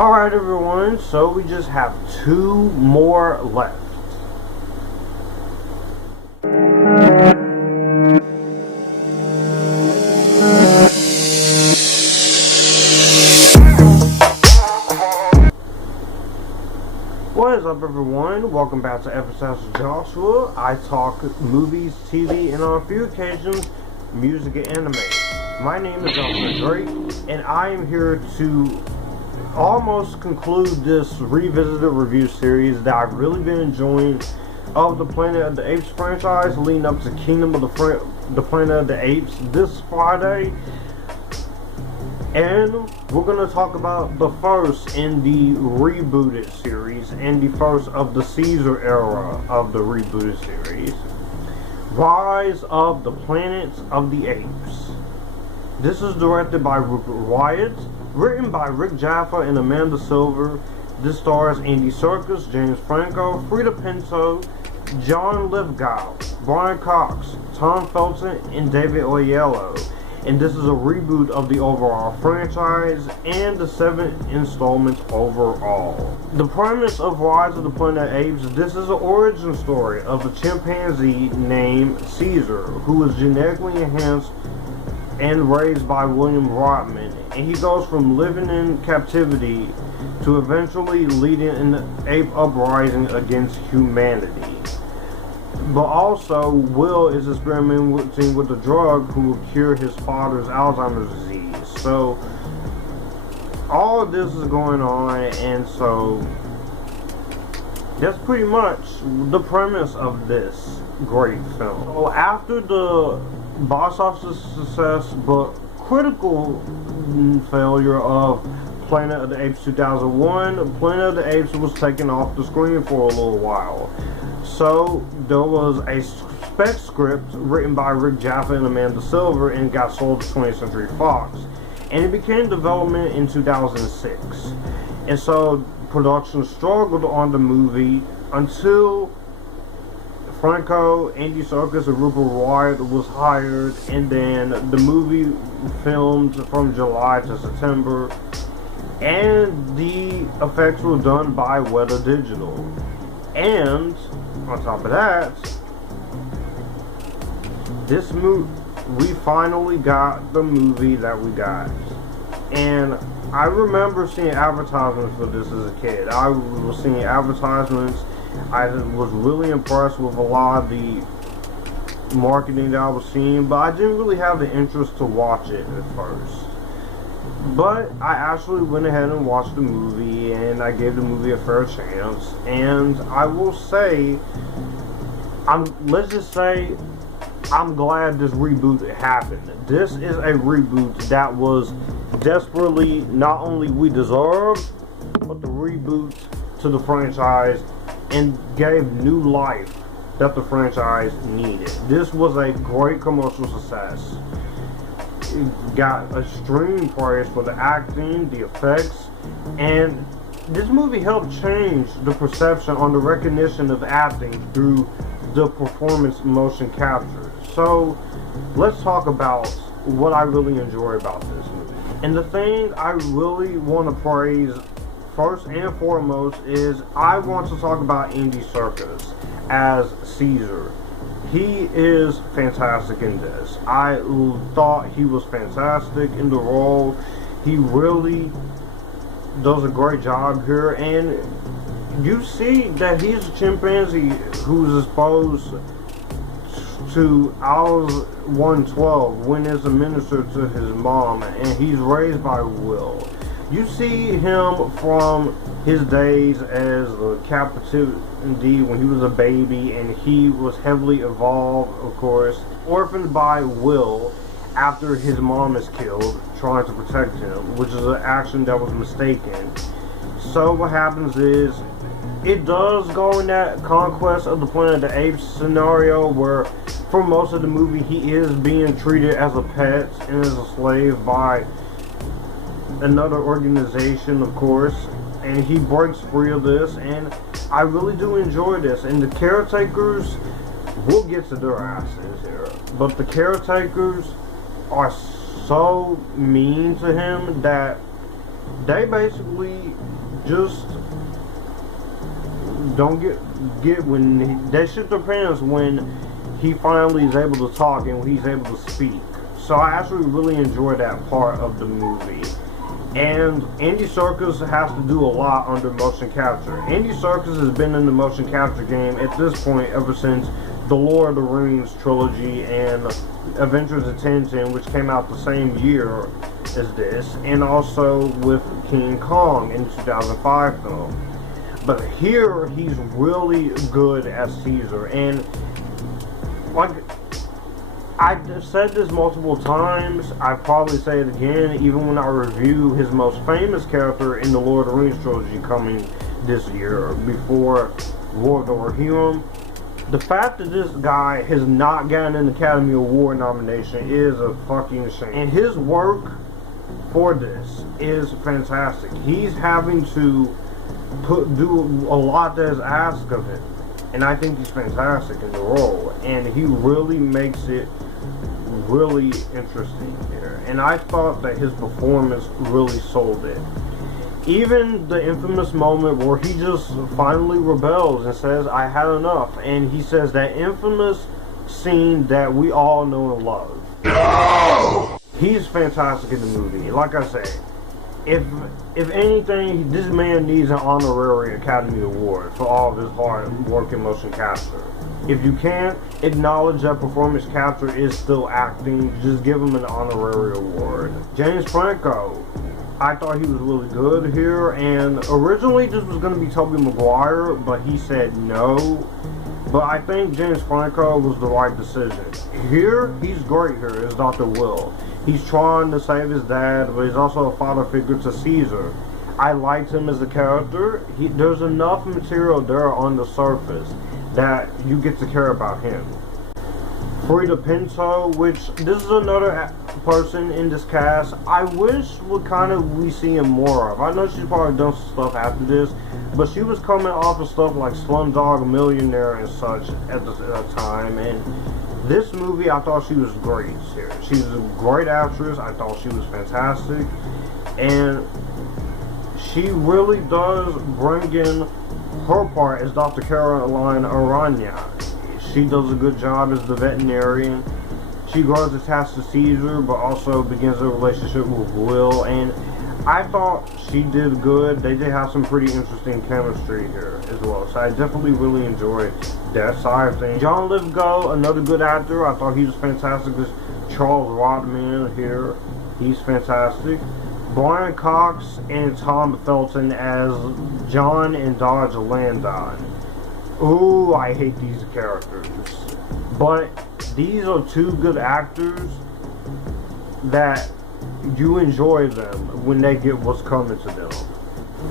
Alright everyone, so we just have 2 more left. What is up everyone? Welcome back to Epictastic Joshua. I talk movies, TV, and on a few occasions, music and anime. My name is Joshua Drake, and I am here to almost conclude this revisited review series that I've really been enjoying of the Planet of the Apes franchise leading up to Kingdom of the Planet of the Apes this Friday. And we're going to talk about the first in the rebooted series and the first of the Caesar era of the rebooted series. Rise of the Planet of the Apes. This is directed by Rupert Wyatt, written by Rick Jaffa and Amanda Silver. This stars Andy Serkis, James Franco, Frida Pinto, John Lithgow, Brian Cox, Tom Felton, and David Oyelowo. And this is a reboot of the overall franchise and the 7th installment overall. The premise of Rise of the Planet of Apes, this is an origin story of a chimpanzee named Caesar, who was genetically enhanced and raised by William Rodman, and he goes from living in captivity to eventually leading an ape uprising against humanity. But also, Will is experimenting with a drug who will cure his father's Alzheimer's disease. So, all of this is going on, and so that's pretty much the premise of this great film. So, after the box office success but critical failure of Planet of the Apes 2001, Planet of the Apes was taken off the screen for a little while. So there was a spec script written by Rick Jaffa and Amanda Silver and got sold to 20th Century Fox, and it began development in 2006. And so production struggled on the movie until Franco, Andy Serkis, and Rupert Wyatt was hired, and then the movie filmed from July to September, and the effects were done by Weta Digital. And on top of that, we finally got the movie that we got. And I remember seeing advertisements for this as a kid. I was seeing advertisements. I was really impressed with a lot of the marketing that I was seeing, but I didn't really have the interest to watch it at first. But I actually went ahead and watched the movie, and I gave the movie a fair chance. And I will say, let's just say, I'm glad this reboot happened. This is a reboot that was desperately not only we deserved, but the reboot to the franchise and gave new life that the franchise needed. This was a great commercial success. It got extreme praise for the acting, the effects, and this movie helped change the perception on the recognition of acting through the performance motion capture. So let's talk about what I really enjoy about this movie. And the thing I really want to praise first and foremost is I want to talk about Andy Serkis as Caesar. He is fantastic in this. I thought he was fantastic in the role. He really does a great job here, and you see that he's a chimpanzee who's exposed to Al's 112 when it's administered to his mom, and he's raised by Will. You see him from his days as a captivity when he was a baby, and he was heavily evolved, of course, orphaned by Will after his mom is killed trying to protect him, which is an action that was mistaken. So what happens is, it does go in that Conquest of the Planet of the Apes scenario where for most of the movie he is being treated as a pet and as a slave by another organization, of course, and he breaks free of this, and I really do enjoy this. And the caretakers, we'll get to their asses here, but the caretakers are so mean to him that they basically just don't get when they shit their pants when he finally is able to talk and he's able to speak. So I actually really enjoy that part of the movie. And Andy Serkis has to do a lot under motion capture. Andy Serkis has been in the motion capture game at this point ever since the Lord of the Rings trilogy and Adventures of Tintin, which came out the same year as this, and also with King Kong in the 2005 film. But here he's really good as Caesar, and like I've said this multiple times, I probably say it again, even when I review his most famous character in the Lord of the Rings trilogy coming this year, before War of the Rohirrim. The fact that this guy has not gotten an Academy Award nomination is a fucking shame. And his work for this is fantastic. He's having to do a lot that is asked of him. And I think he's fantastic in the role. And he really makes it really interesting here. And I thought that his performance really sold it. Even the infamous moment where he just finally rebels and says, I had enough. And he says that infamous scene that we all know and love. No! He's fantastic in the movie. Like I say, if anything, this man needs an honorary Academy Award for all of his hard work in motion capture. If you can't acknowledge that performance capture is still acting, just give him an honorary award. James Franco, I thought he was really good here, and originally this was going to be Tobey Maguire, but he said no. But I think James Franco was the right decision. Here, he's great here as Dr. Will. He's trying to save his dad, but he's also a father figure to Caesar. I liked him as a character. There's enough material there on the surface that you get to care about him. Frida Pinto, which this is another person in this cast I wish we see him more of. I know she's probably done some stuff after this, but she was coming off of stuff like Slumdog Millionaire and such at the time, and this movie I thought she was great here. She's a great actress. I thought she was fantastic, and she really does bring in her part as Dr. Caroline Aranya. She does a good job as the veterinarian. She grows attached to Caesar, but also begins a relationship with Will, and I thought she did good. They did have some pretty interesting chemistry here as well, so I definitely really enjoyed that side of things. John Lithgow, another good actor. I thought he was fantastic as Charles Rodman here. He's fantastic. Brian Cox and Tom Felton as John and Dodge Landon. Ooh, I hate these characters. But these are two good actors that you enjoy them when they get what's coming to them.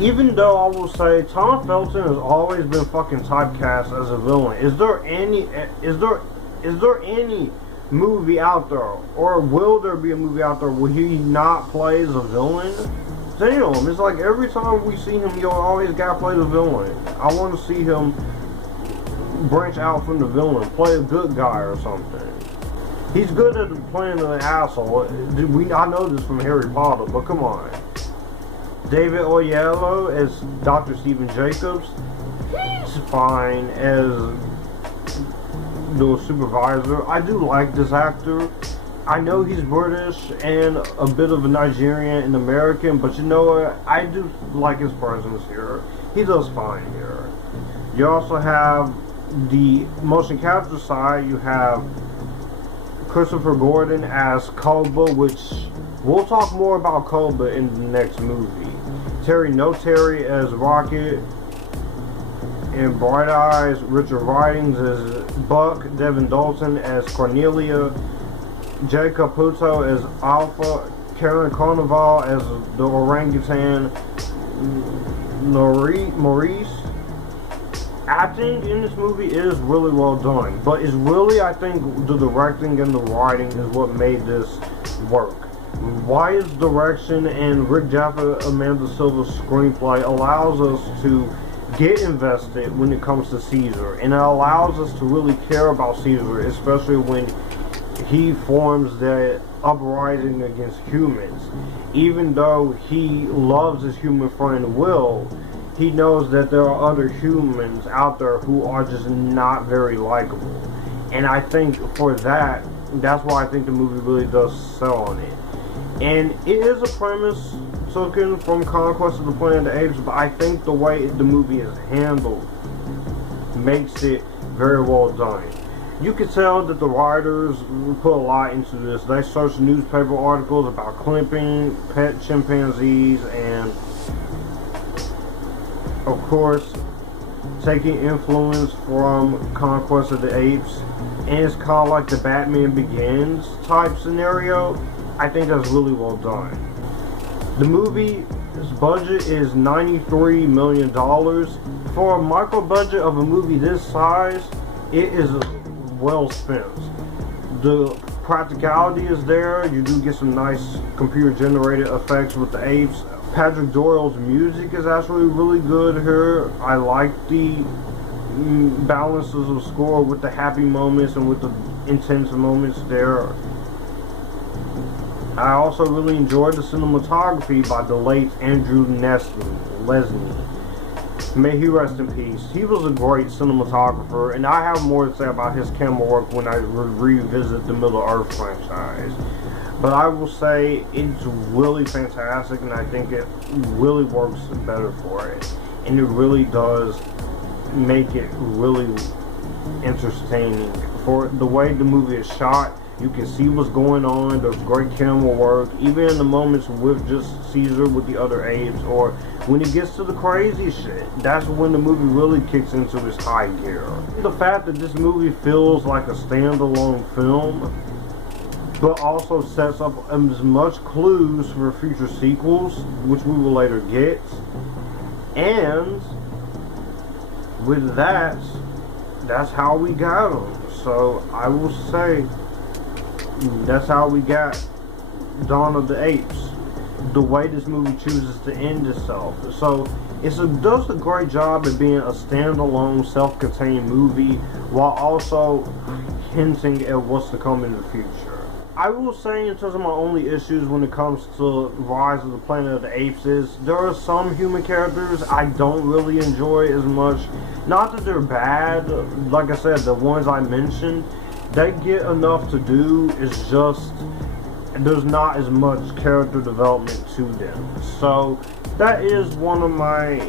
Even though I will say Tom Felton has always been fucking typecast as a villain. Is there any movie out there, or will there be a movie out there where he not plays a villain? Damn, it's like every time we see him, you always gotta play the villain. I want to see him branch out from the villain, play a good guy or something. He's good at playing an asshole. I know this from Harry Potter, but come on. David Oyelowo as Dr. Stephen Jacobs. He's fine as the supervisor. I do like this actor. I know he's British and a bit of a Nigerian and American, but you know what? I do like his presence here. He does fine here. You also have the motion capture side. You have Christopher Gordon as Koba, which we'll talk more about Koba in the next movie. Terry Notary as Rocket. In Bright Eyes, Richard Ridings as Buck. Devin Dalton as Cornelia. Jay Caputo as Alpha. Karen Carnival as the orangutan. Maurice. Acting in this movie is really well done, but it's really, I think, the directing and the writing is what made this work. Wyatt's direction and Rick Jaffa, Amanda Silva's screenplay allows us to get invested when it comes to Caesar, and it allows us to really care about Caesar, especially when he forms the uprising against humans. Even though he loves his human friend Will, he knows that there are other humans out there who are just not very likable. And I think for that's why I think the movie really does sell on it. And it is a premise taken from Conquest of the Planet of the Apes, but I think the way the movie is handled makes it very well done. You can tell that the writers put a lot into this. They searched newspaper articles about clipping pet chimpanzees and, of course, taking influence from Conquest of the Apes. And it's kind of like the Batman Begins type scenario. I think that's really well done. The movie's budget is $93 million. For a micro budget of a movie this size, it is well spent. The practicality is there. You do get some nice computer generated effects with the apes. Patrick Doyle's music is actually really good here. I like the balances of score with the happy moments and with the intense moments there. I also really enjoyed the cinematography by the late Andrew Lesnie. May he rest in peace. He was a great cinematographer, and I have more to say about his camera work when I revisit the Middle-earth franchise. But I will say it's really fantastic, and I think it really works better for it. And it really does make it really entertaining. For the way the movie is shot, you can see what's going on. There's great camera work, even in the moments with just Caesar with the other apes, or when it gets to the crazy shit. That's when the movie really kicks into its high gear. The fact that this movie feels like a standalone film, but also sets up as much clues for future sequels, which we will later get. And with that, that's how we got them. So I will say, that's how we got Dawn of the Apes. The way this movie chooses to end itself. So it does a great job at being a standalone, self-contained movie, while also hinting at what's to come in the future. I will say, in terms of my only issues when it comes to Rise of the Planet of the Apes, is there are some human characters I don't really enjoy as much. Not that they're bad. Like I said, the ones I mentioned, they get enough to do. It's just there's not as much character development to them. So that is one of my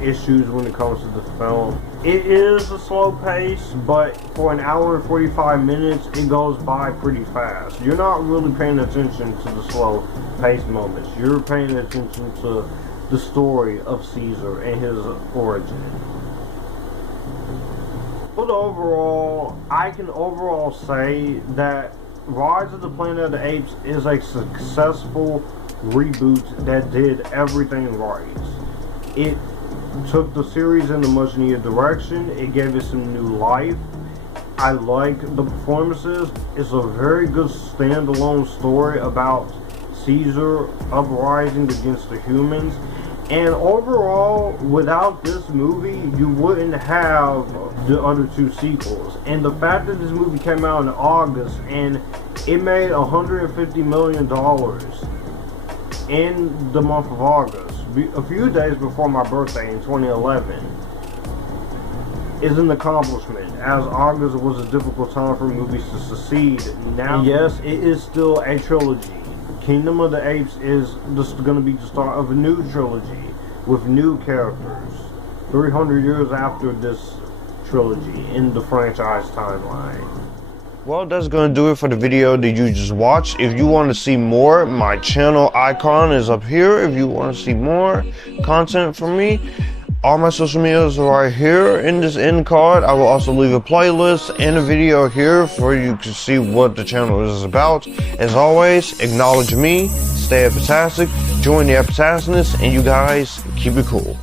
issues when it comes to the film. It is a slow pace, but for an hour and 45 minutes, it goes by pretty fast. You're not really paying attention to the slow pace moments. You're paying attention to the story of Caesar and his origin. But overall, I can overall say that Rise of the Planet of the Apes is a successful reboot that did everything right. It took the series in a much needed direction. It gave it some new life. I like the performances. It's a very good standalone story about Caesar uprising against the humans. And overall, without this movie, you wouldn't have the other two sequels. And the fact that this movie came out in August and it made $150 million in the month of August, a few days before my birthday in 2011, is an accomplishment, as August was a difficult time for movies to succeed. Now, yes, it is still a trilogy. Kingdom of the Apes is just going to be the start of a new trilogy with new characters 300 years after this trilogy in the franchise timeline. Well, that's going to do it for the video that you just watched. If you want to see more, my channel icon is up here. If you want to see more content from me, all my social medias are right here in this end card. I will also leave a playlist and a video here for you to see what the channel is about. As always, acknowledge me, stay epictastic, join the Epictasticness, and you guys keep it cool.